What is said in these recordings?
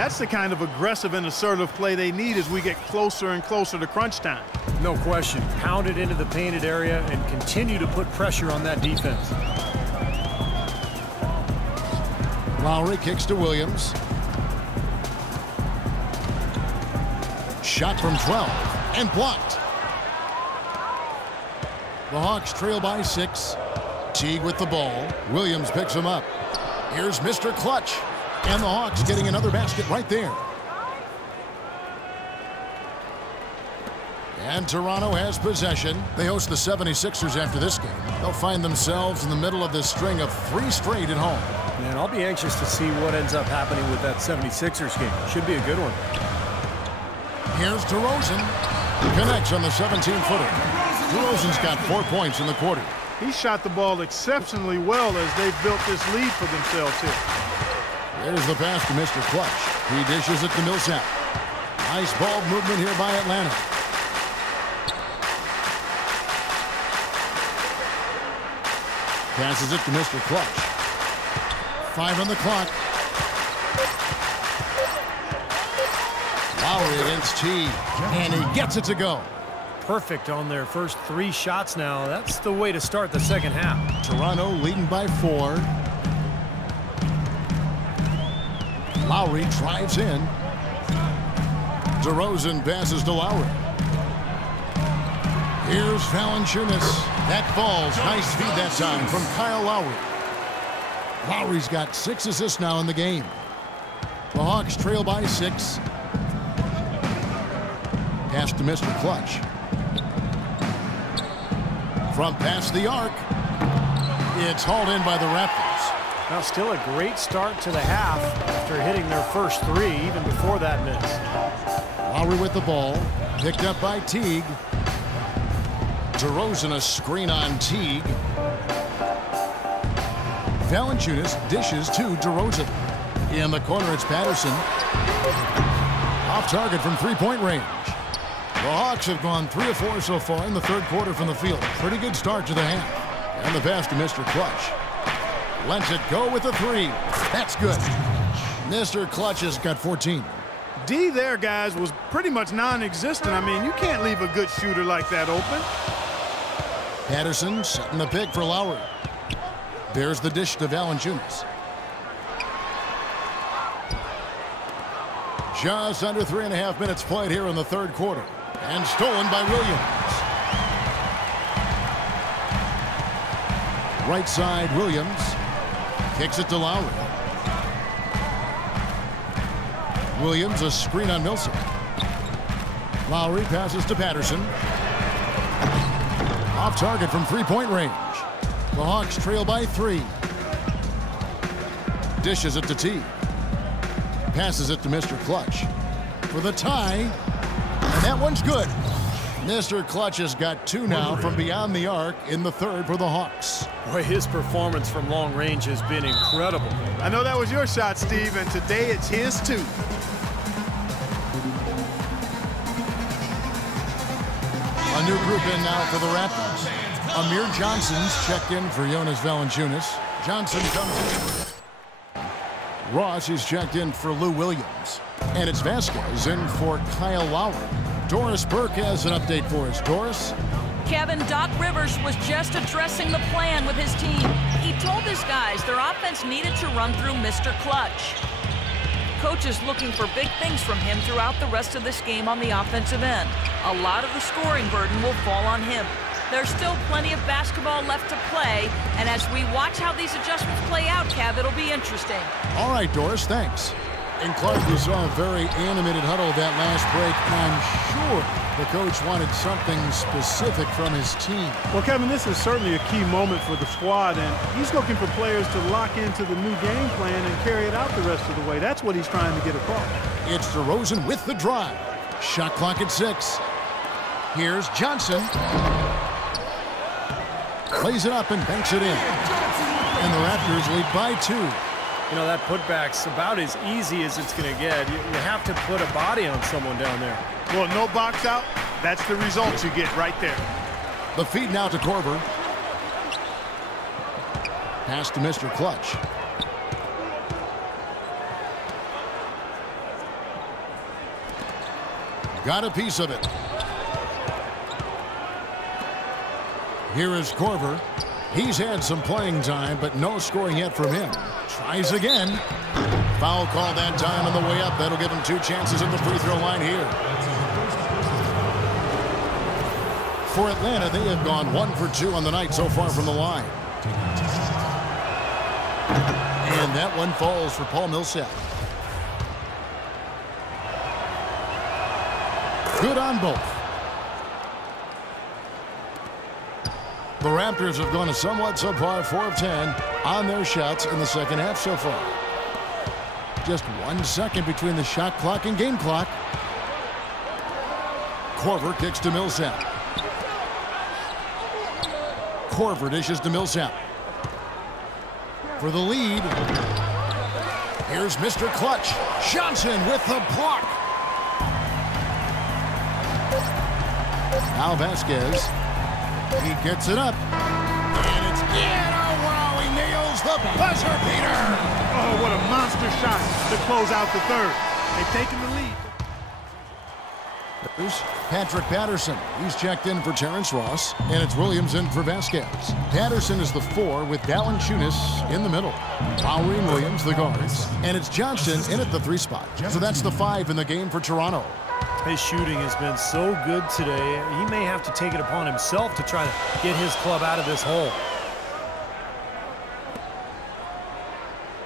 That's the kind of aggressive and assertive play they need as we get closer and closer to crunch time. No question. Pound it into the painted area and continue to put pressure on that defense. Lowry kicks to Williams. Shot from 12 and blocked. The Hawks trail by 6. Teague with the ball. Williams picks him up. Here's Mr. Clutch. And the Hawks getting another basket right there. And Toronto has possession. They host the 76ers after this game. They'll find themselves in the middle of this string of 3 straight at home. Man, I'll be anxious to see what ends up happening with that 76ers game. Should be a good one. Here's DeRozan. Connects on the 17-footer. DeRozan's got 4 points in the quarter. He shot the ball exceptionally well as they've built this lead for themselves here. There's the pass to Mr. Clutch. He dishes it to Millsap. Nice ball movement here by Atlanta. Passes it to Mr. Clutch. 5 on the clock. Lowry against Teague. And he gets it to go. Perfect on their first 3 shots now. That's the way to start the second half. Toronto leading by 4. Lowry drives in. DeRozan passes to Lowry. Here's Valanciunas. That falls. Nice feed that time from Kyle Lowry. Lowry's got 6 assists now in the game. The Hawks trail by 6. Pass to Mr. Clutch. From past the arc. It's hauled in by the Raptors. Now still a great start to the half after hitting their first 3 even before that miss. Lowry with the ball. Picked up by Teague. DeRozan a screen on Teague. Valanciunas dishes to DeRozan. In the corner, it's Patterson. Off target from 3-point range. The Hawks have gone 3 of 4 so far in the third quarter from the field. Pretty good start to the half. And the pass to Mr. Clutch. Lets it go with a 3. That's good. Mr. Clutch has got 14. D there, guys, was pretty much non-existent. I mean, you can't leave a good shooter like that open. Patterson setting the pick for Lowry. There's the dish to Valanciunas. Just under 3.5 minutes played here in the third quarter. And stolen by Williams. Right side, Williams. Kicks it to Lowry. Williams a screen on Millsap. Lowry passes to Patterson. Off target from 3-point range. The Hawks trail by 3. Dishes it to Teague. Passes it to Mr. Clutch for the tie. And that one's good. Mr. Clutch has got 2 now from beyond the arc in the third for the Hawks. Boy, his performance from long range has been incredible. I know that was your shot, Steve, and today it's his too. A new group in now for the Raptors. Amir Johnson's checked in for Jonas Valanciunas. Johnson comes in. Ross is checked in for Lou Williams. And it's Vasquez in for Kyle Lowry. Doris Burke has an update for us. Doris? Kevin, Doc Rivers was just addressing the plan with his team. He told his guys their offense needed to run through Mr. Clutch. Coach is looking for big things from him throughout the rest of this game on the offensive end. A lot of the scoring burden will fall on him. There's still plenty of basketball left to play, and as we watch how these adjustments play out, Kev, it'll be interesting. All right, Doris, thanks. And Clark, we saw a very animated huddle that last break, and I'm sure the coach wanted something specific from his team. Well, Kevin, this is certainly a key moment for the squad, and he's looking for players to lock into the new game plan and carry it out the rest of the way. That's what he's trying to get across. It's DeRozan with the drive. Shot clock at 6. Here's Johnson. Plays it up and banks it in. And the Raptors lead by 2. You know, that putback's about as easy as it's going to get. You have to put a body on someone down there. Well, no box out. That's the result you get right there. The feed now to Korver. Pass to Mr. Clutch. got a piece of it. Here is Korver. He's had some playing time, but no scoring yet from him. Tries again. Foul call that time on the way up. That'll give him 2 chances at the free throw line here. For Atlanta, they have gone 1 for 2 on the night so far from the line. And that one falls for Paul Millsap. Good on both. The Raptors have gone a somewhat subpar 4 of 10 on their shots in the second half so far. Just 1 second between the shot clock and game clock. Korver kicks to Millsap. Korver dishes to Millsap. For the lead. Here's Mr. Clutch. Johnson with the block. Now Vasquez. He gets it up. And it's in. Oh, wow, he nails the buzzer beater. Oh, what a monster shot to close out the third. They've taken the lead. There's Patrick Patterson. He's checked in for Terrence Ross. And it's Williams in for Vasquez. Patterson is the 4 with Dallin Chunis in the middle. Lowry and Williams, the guards. And it's Johnson in at the 3 spot. So that's the 5 in the game for Toronto. His shooting has been so good today, he may have to take it upon himself to try to get his club out of this hole.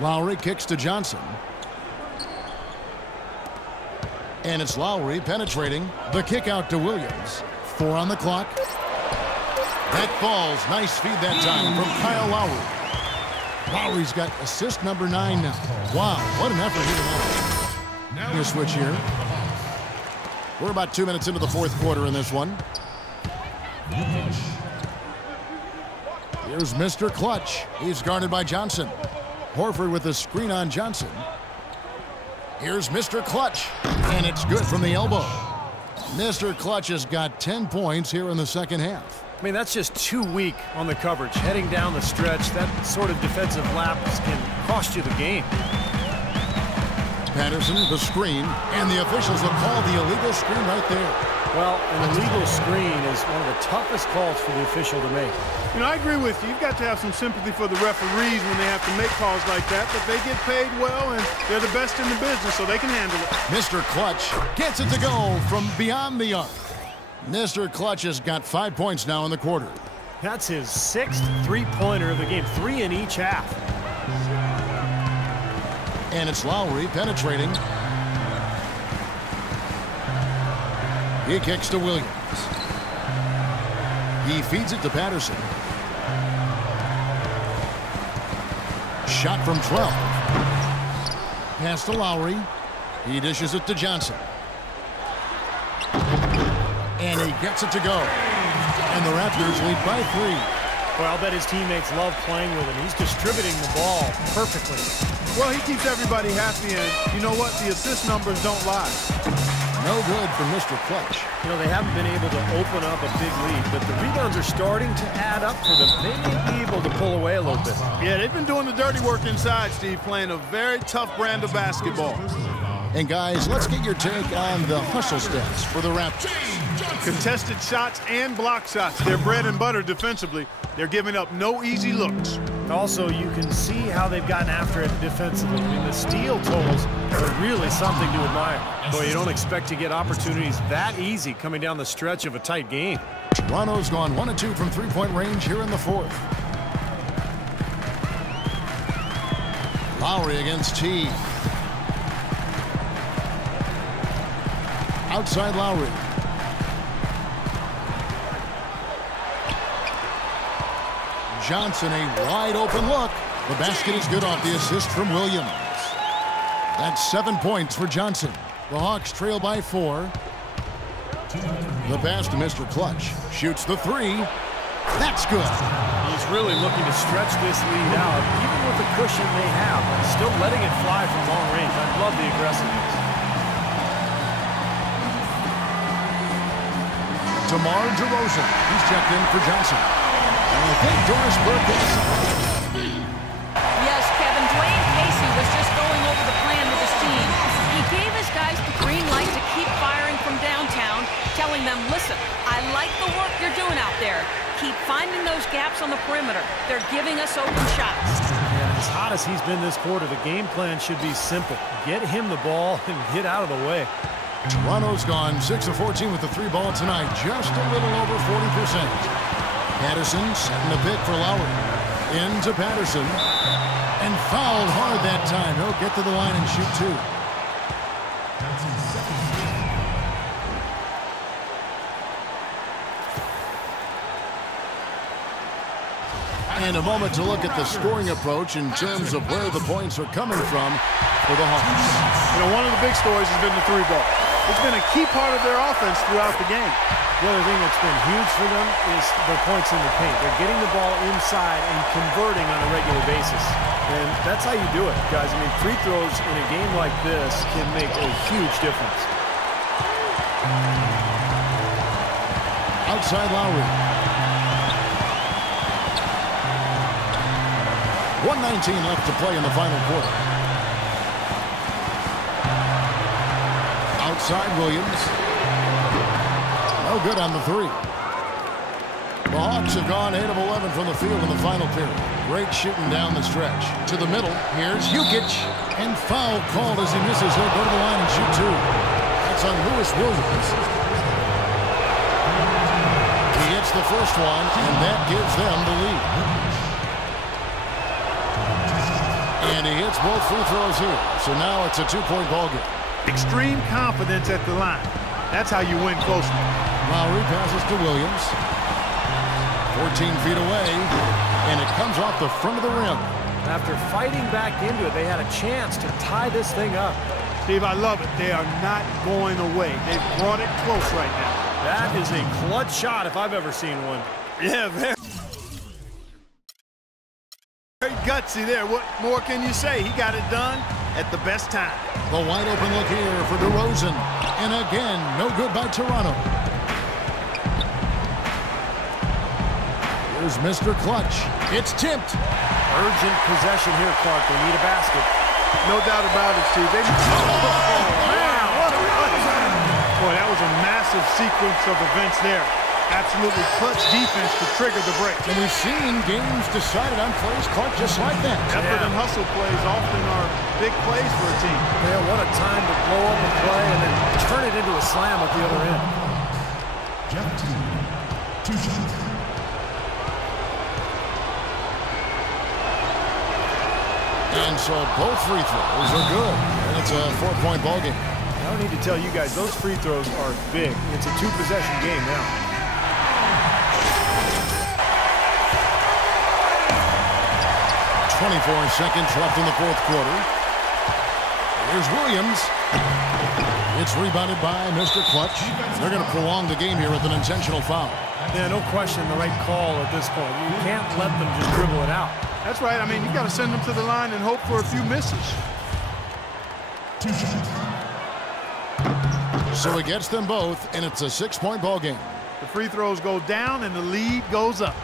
Lowry kicks to Johnson. And it's Lowry penetrating. The kick out to Williams. 4 on the clock. That falls. Nice feed that time from Kyle Lowry. Lowry's got assist number 9 now. Wow, what an effort he had. Here's a switch here. We're about 2 minutes into the 4th quarter in this one. Here's Mr. Clutch. He's guarded by Johnson. Horford with a screen on Johnson. Here's Mr. Clutch. And it's good from the elbow. Mr. Clutch has got 10 points here in the second half. I mean, that's just too weak on the coverage. Heading down the stretch, that sort of defensive lapse can cost you the game. Patterson, the screen, and the officials have called the illegal screen right there. Well, an illegal screen is one of the toughest calls for the official to make. You know, I agree with you. You've got to have some sympathy for the referees when they have to make calls like that, but they get paid well, and they're the best in the business, so they can handle it. Mr. Clutch gets it to go from beyond the arc. Mr. Clutch has got 5 points now in the quarter. That's his 6th three-pointer of the game, 3 in each half. And it's Lowry penetrating. He kicks to Williams. He feeds it to Patterson. Shot from 12. Pass to Lowry. He dishes it to Johnson. And he gets it to go. And the Raptors lead by 3. Well, I'll bet his teammates love playing with him. He's distributing the ball perfectly. Well, he keeps everybody happy, and you know what? The assist numbers don't lie. No good for Mr. Clutch. You know, they haven't been able to open up a big lead, but the rebounds are starting to add up for them. They may be able to pull away a little bit. Yeah, they've been doing the dirty work inside, Steve, playing a very tough brand of basketball. And guys, let's get your take on the hustle stats for the Raptors. Contested shots and block shots. They're bread and butter defensively. They're giving up no easy looks. Also, you can see how they've gotten after it defensively. I mean, the steal totals are really something to admire. Boy, you don't expect to get opportunities that easy coming down the stretch of a tight game. Toronto's gone 1 of 2 from three-point range here in the 4th. Lowry against T. Outside Lowry. Johnson, a wide open look. The basket is good off the assist from Williams. That's 7 points for Johnson. The Hawks trail by 4. The pass to Mr. Clutch. Shoots the 3. That's good. He's really looking to stretch this lead out, even with the cushion they have. Still letting it fly from long range. I love the aggressiveness. DeMar DeRozan. He's checked in for Johnson. And I think Doris Burke is... Yes, Kevin, Dwayne Casey was just going over the plan with his team. He gave his guys the green light to keep firing from downtown. them, listen, I like the work you're doing out there. Keep finding those gaps on the perimeter. They're giving us open shots. And as hot as he's been this quarter, the game plan should be simple. Get him the ball and get out of the way. Toronto's gone 6 of 14 with the 3 ball tonight, just a little over 40%. Patterson setting the pick for Lowry. Into Patterson. And fouled hard that time. He'll get to the line and shoot 2. And a moment to look at the scoring approach in terms of where the points are coming from for the Hawks. You know, one of the big stories has been the 3 ball. It's been a key part of their offense throughout the game. The other thing that's been huge for them is their points in the paint. They're getting the ball inside and converting on a regular basis. And that's how you do it, guys. I mean, free throws in a game like this can make a huge difference. Outside Lowry. 1:19 left to play in the final quarter. Outside Williams. No good on the 3. The Hawks have gone 8 of 11 from the field in the final period. Great shooting down the stretch. To the middle. Here's Jukic. And foul called as he misses. He'll go to the line and shoot 2. That's on Lewis Williams. He hits the first one, and that gives them the lead. And he hits both free throws here. So now it's a 2-point ball game. Extreme confidence at the line. That's how you win closely. Lowry passes to Williams. 14 feet away, and it comes off the front of the rim. After fighting back into it, they had a chance to tie this thing up. Steve, I love it. They are not going away. They've brought it close right now. That is a clutch shot if I've ever seen one. Yeah, very gutsy there. What more can you say? He got it done at the best time. The wide open look here for DeRozan. And again, no good by Toronto. Here's Mr. Clutch. It's tipped. Urgent possession here, Clark. They need a basket. No doubt about it, Steve. They Boy, that was a massive sequence of events there. Absolutely clutch defense to trigger the break. And we've seen games decided on plays, Clark, just like that. Effort and hustle plays often are big plays for a team. Yeah, what a time to blow up a play and then turn it into a slam at the other end. And so both free throws are good. And it's a 4-point ball game. I don't need to tell you guys, those free throws are big. It's a 2-possession game now. 24 seconds left in the 4th quarter. Here's Williams. It's rebounded by Mr. Clutch. They're going to prolong the game here with an intentional foul. Yeah, no question the right call at this point. You can't let them just dribble it out. That's right. I mean, you got to send them to the line and hope for a few misses. So he gets them both, and it's a 6-point ball game. The free throws go down, and the lead goes up.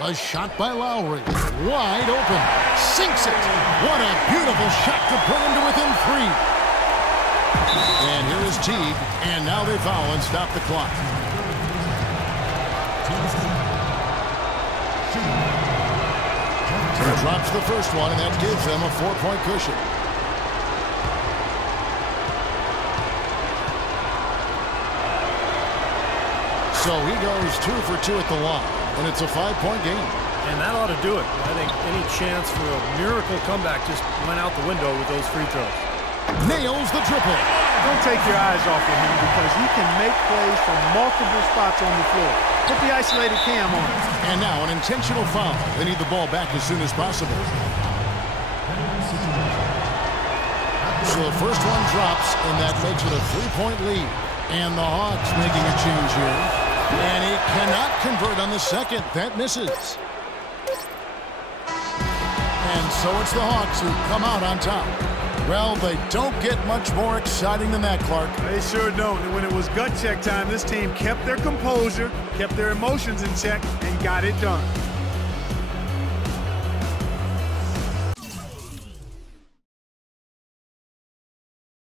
A shot by Lowry. Wide open. Sinks it. What a beautiful shot to put him to within 3. And here is Teague. And now they foul and stop the clock. He drops the first one, and that gives them a 4-point cushion. So he goes 2 for 2 at the line. And it's a 5-point game. And that ought to do it. I think any chance for a miracle comeback just went out the window with those free throws. Nails the triple. Don't take your eyes off of him because he can make plays from multiple spots on the floor. Put the isolated cam on him. And now an intentional foul. They need the ball back as soon as possible. So the first one drops, and that makes it a 3-point lead. And the Hawks making a change here. And he cannot convert on the second. That misses. And so it's the Hawks who come out on top. Well, they don't get much more exciting than that, Clark. They sure don't. And when it was gut check time, this team kept their composure, kept their emotions in check, and got it done.